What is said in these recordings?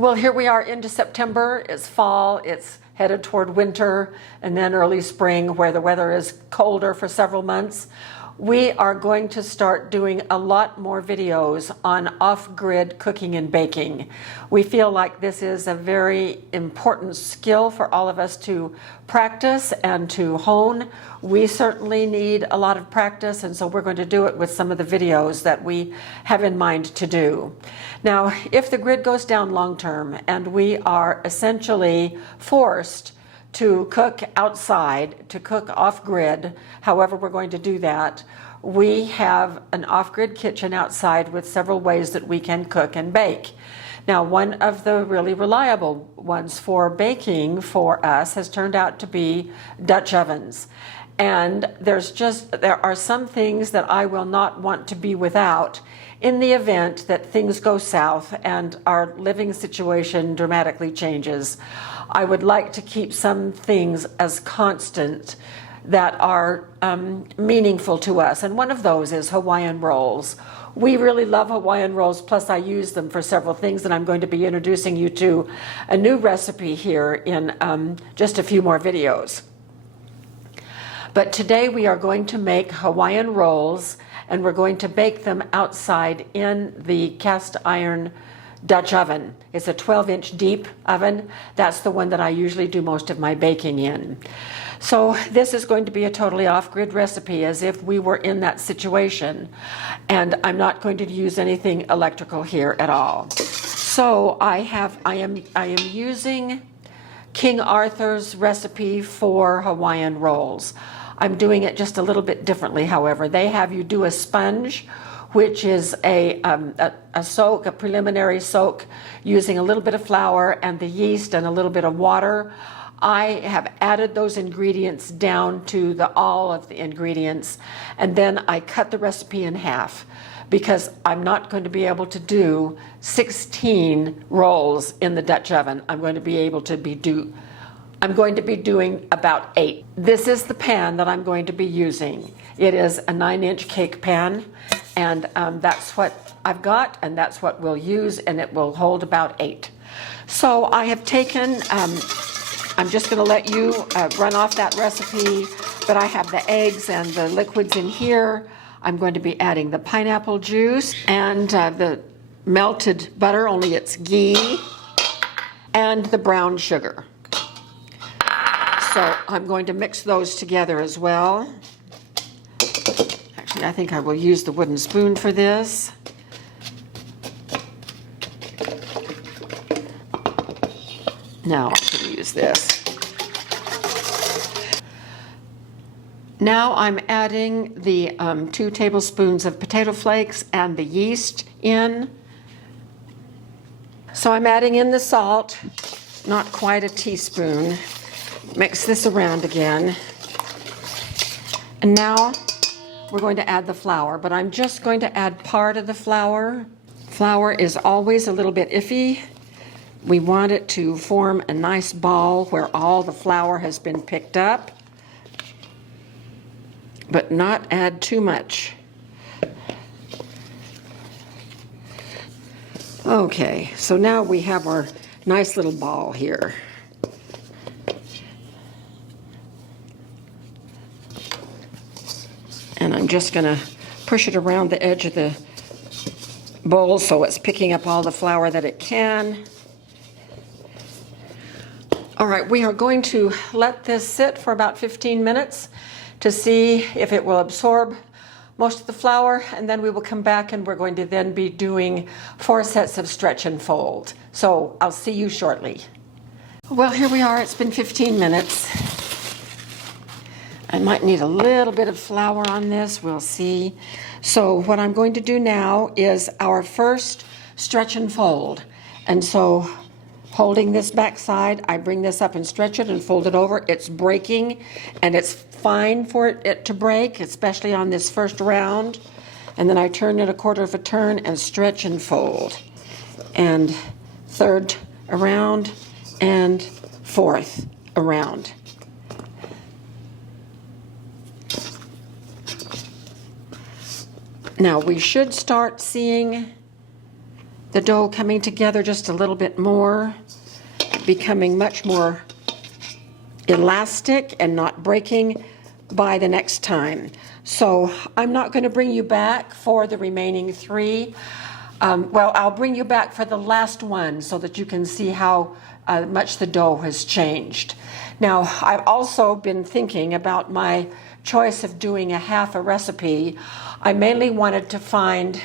Well, here we are into September. It's fall, it's headed toward winter, and then early spring where the weather is colder for several months. We are going to start doing a lot more videos on off-grid cooking and baking. We feel like this is a very important skill for all of us to practice and to hone. We certainly need a lot of practice, and so we're going to do it with some of the videos that we have in mind to do. Now, if the grid goes down long term and we are essentially forced to cook outside, to cook off-grid, however we're going to do that, we have an off-grid kitchen outside with several ways that we can cook and bake. Now, one of the really reliable ones for baking for us has turned out to be Dutch ovens. And there are some things that I will not want to be without in the event that things go south and our living situation dramatically changes. I would like to keep some things as constant that are meaningful to us. And one of those is Hawaiian rolls. We really love Hawaiian rolls, plus I use them for several things, and I'm going to be introducing you to a new recipe here in just a few more videos. But today we are going to make Hawaiian rolls, and we're going to bake them outside in the cast iron Dutch oven. It's a 12-inch deep oven. That's the one that I usually do most of my baking in. So this is going to be a totally off-grid recipe, as if we were in that situation. And I'm not going to use anything electrical here at all. So I am using King Arthur's recipe for Hawaiian rolls. I'm doing it just a little bit differently, however. They have you do a sponge, which is a preliminary soak using a little bit of flour and the yeast and a little bit of water. I have added those ingredients down to all of the ingredients, and then I cut the recipe in half because I'm not going to be able to do 16 rolls in the Dutch oven. I'm going to be doing about 8. This is the pan that I'm going to be using. It is a 9-inch cake pan, and that's what I've got, and that's what we'll use, and it will hold about 8. So I have taken, I'm just going to let you run off that recipe, but I have the eggs and the liquids in here. I'm going to be adding the pineapple juice and the melted butter, only it's ghee, and the brown sugar. So I'm going to mix those together as well. Actually, I think I will use the wooden spoon for this. Now I can use this. Now I'm adding the 2 tablespoons of potato flakes and the yeast in. So I'm adding in the salt, not quite a teaspoon. Mix this around again. And now we're going to add the flour, but I'm just going to add part of the flour. Flour is always a little bit iffy. We want it to form a nice ball where all the flour has been picked up, but not add too much. Okay, so now we have our nice little ball here. And I'm just going to push it around the edge of the bowl so it's picking up all the flour that it can. All right, we are going to let this sit for about 15 minutes to see if it will absorb most of the flour, and then we will come back and we're going to then be doing 4 sets of stretch and fold. So I'll see you shortly. Well, here we are. It's been 15 minutes. I might need a little bit of flour on this, we'll see. So what I'm going to do now is our first stretch and fold. And so holding this back side, I bring this up and stretch it and fold it over. It's breaking, and it's fine for it to break, especially on this first round. And then I turn it a quarter of a turn and stretch and fold. And third around and fourth around. Now we should start seeing the dough coming together just a little bit more, becoming much more elastic and not breaking by the next time. So I'm not going to bring you back for the remaining three. Well, I'll bring you back for the last one so that you can see how much the dough has changed. Now, I've also been thinking about my choice of doing a half a recipe. I mainly wanted to find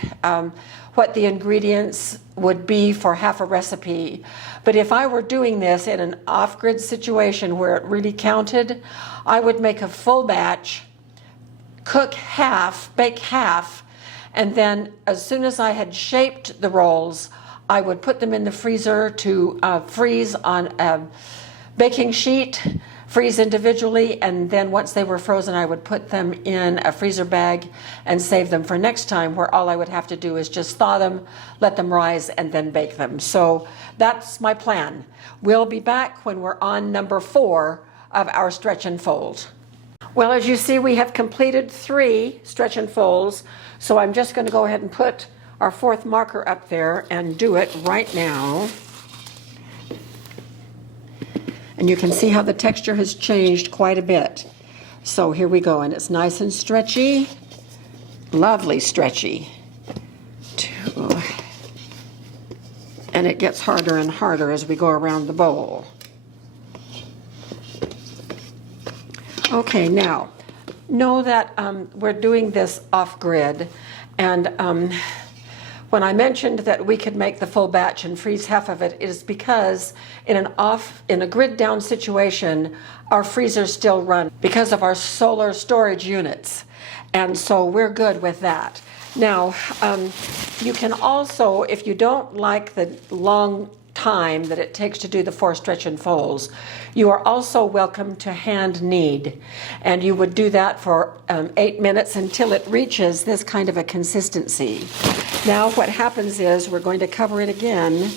what the ingredients would be for half a recipe. But if I were doing this in an off-grid situation where it really counted, I would make a full batch, cook half, bake half, and then as soon as I had shaped the rolls, I would put them in the freezer to freeze on a baking sheet, freeze individually, and then once they were frozen, I would put them in a freezer bag and save them for next time, where all I would have to do is just thaw them, let them rise, and then bake them. So that's my plan. We'll be back when we're on number 4 of our stretch and fold. Well, as you see, we have completed 3 stretch and folds, so I'm just going to go ahead and put our 4th marker up there and do it right now. And you can see how the texture has changed quite a bit. So here we go, and it's nice and stretchy, lovely stretchy. And it gets harder and harder as we go around the bowl. Okay, now, know that we're doing this off-grid, and when I mentioned that we could make the full batch and freeze half of it, it is because in a grid down situation, our freezers still run because of our solar storage units. And so we're good with that. Now, you can also, if you don't like the long time that it takes to do the 4 stretch and folds, you are also welcome to hand knead, and you would do that for 8 minutes until it reaches this kind of a consistency. Now what happens is we're going to cover it again,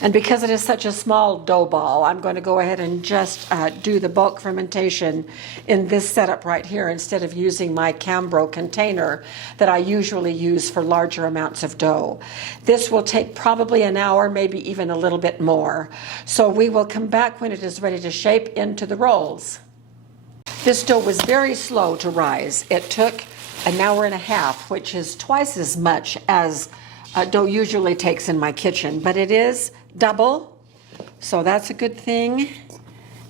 and because it is such a small dough ball, I'm going to go ahead and just do the bulk fermentation in this setup right here instead of using my Cambro container that I usually use for larger amounts of dough. This will take probably an hour, maybe even a little bit more. So we will come back when it is ready to shape into the rolls. This dough was very slow to rise. It took an hour and a half, which is twice as much as dough usually takes in my kitchen, but it is double, so that's a good thing.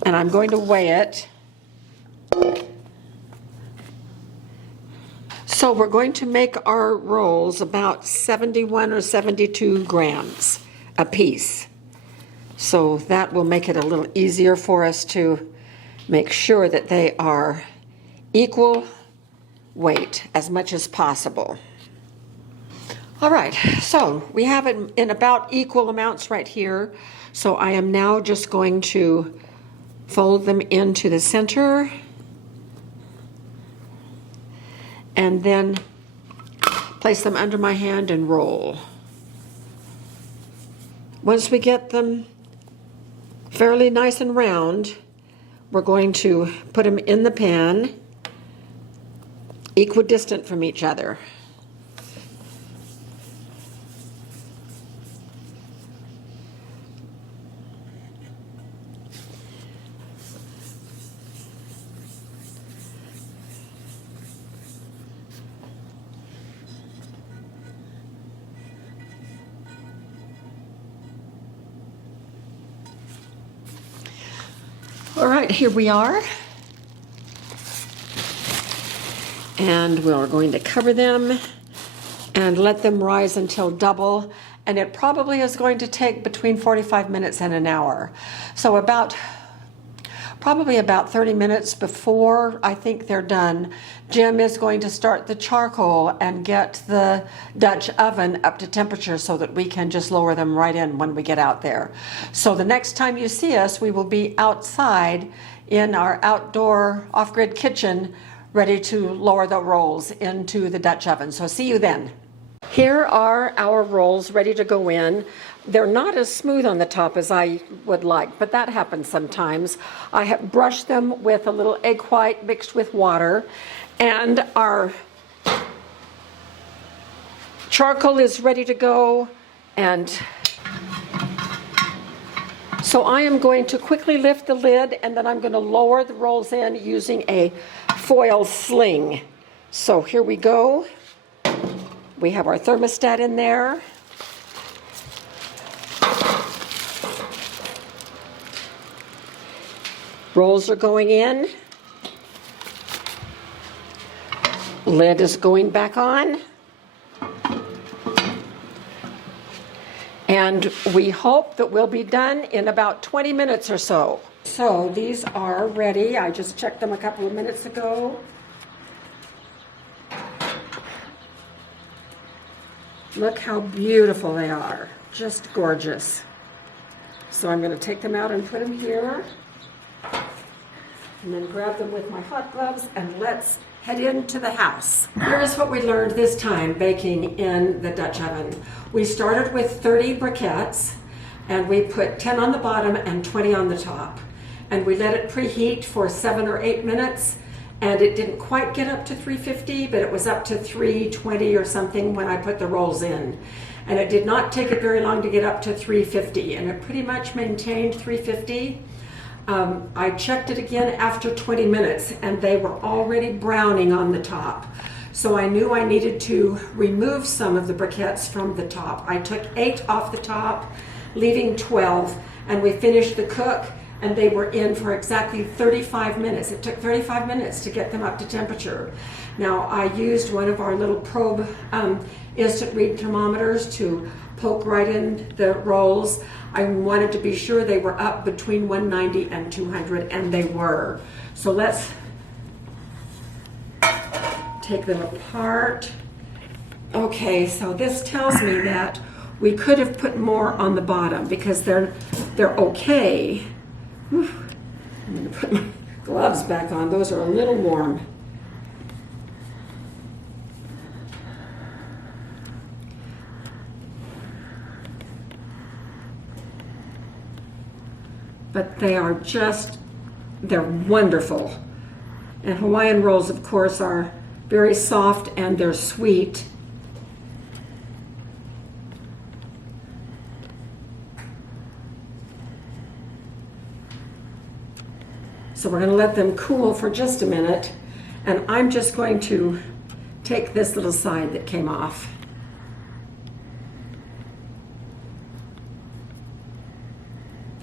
And I'm going to weigh it. So we're going to make our rolls about 71 or 72 grams a piece. So that will make it a little easier for us to make sure that they are equal weight as much as possible. All right, so we have it in about equal amounts right here. So I am now just going to fold them into the center and then place them under my hand and roll. Once we get them fairly nice and round, we're going to put them in the pan, equidistant from each other. All right, here we are. And we're going to cover them and let them rise until double. And it probably is going to take between 45 minutes and an hour. So probably about 30 minutes before I think they're done, Jim is going to start the charcoal and get the Dutch oven up to temperature so that we can just lower them right in when we get out there. So the next time you see us, we will be outside in our outdoor off-grid kitchen ready to lower the rolls into the Dutch oven. So see you then. Here are our rolls ready to go in. They're not as smooth on the top as I would like, but that happens sometimes. I have brushed them with a little egg white mixed with water, and our charcoal is ready to go, and so I am going to quickly lift the lid, and then I'm going to lower the rolls in using a foil sling. So here we go. We have our thermostat in there. Rolls are going in. Lid is going back on. And we hope that we'll be done in about 20 minutes or so. So these are ready. I just checked them a couple of minutes ago. Look how beautiful they are. Just gorgeous. So I'm going to take them out and put them here. And then grab them with my hot gloves, and let's head into the house. Here's what we learned this time baking in the Dutch oven. We started with 30 briquettes, and we put 10 on the bottom and 20 on the top. And we let it preheat for 7 or 8 minutes, and it didn't quite get up to 350, but it was up to 320 or something when I put the rolls in. And it did not take it very long to get up to 350, and it pretty much maintained 350. I checked it again after 20 minutes, and they were already browning on the top. So I knew I needed to remove some of the briquettes from the top. I took 8 off the top, leaving 12, and we finished the cook, and they were in for exactly 35 minutes. It took 35 minutes to get them up to temperature. Now, I used one of our little probe instant read thermometers to poke right in the rolls. I wanted to be sure they were up between 190 and 200, and they were. So let's take them apart. Okay, so this tells me that we could have put more on the bottom because they're okay. Whew. I'm going to put my gloves back on. Those are a little warm. But they are just, they're wonderful. And Hawaiian rolls, of course, are very soft and they're sweet. So we're going to let them cool for just a minute, and I'm just going to take this little side that came off.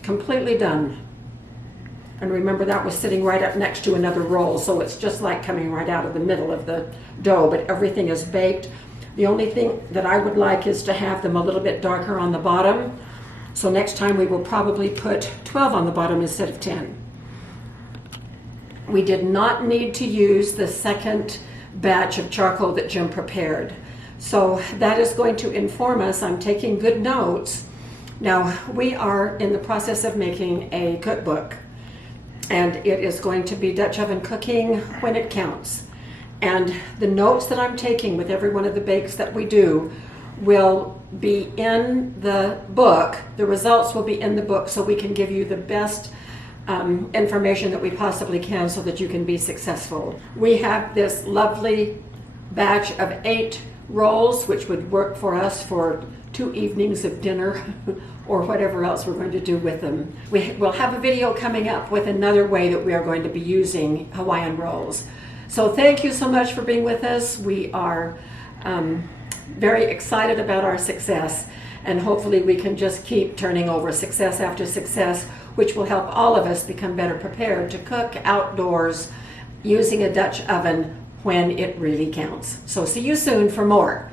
Completely done. And remember, that was sitting right up next to another roll, so it's just like coming right out of the middle of the dough, but everything is baked. The only thing that I would like is to have them a little bit darker on the bottom. So next time we will probably put 12 on the bottom instead of 10. We did not need to use the second batch of charcoal that Jim prepared. So that is going to inform us. I'm taking good notes. Now, we are in the process of making a cookbook, and it is going to be Dutch oven cooking when it counts. And the notes that I'm taking with every one of the bakes that we do will be in the book. The results will be in the book, so we can give you the best information that we possibly can so that you can be successful. We have this lovely batch of 8 rolls, which would work for us for 2 evenings of dinner or whatever else we're going to do with them. We will have a video coming up with another way that we are going to be using Hawaiian rolls. So thank you so much for being with us. We are very excited about our success, and hopefully we can just keep turning over success after success, which will help all of us become better prepared to cook outdoors using a Dutch oven when it really counts. So see you soon for more.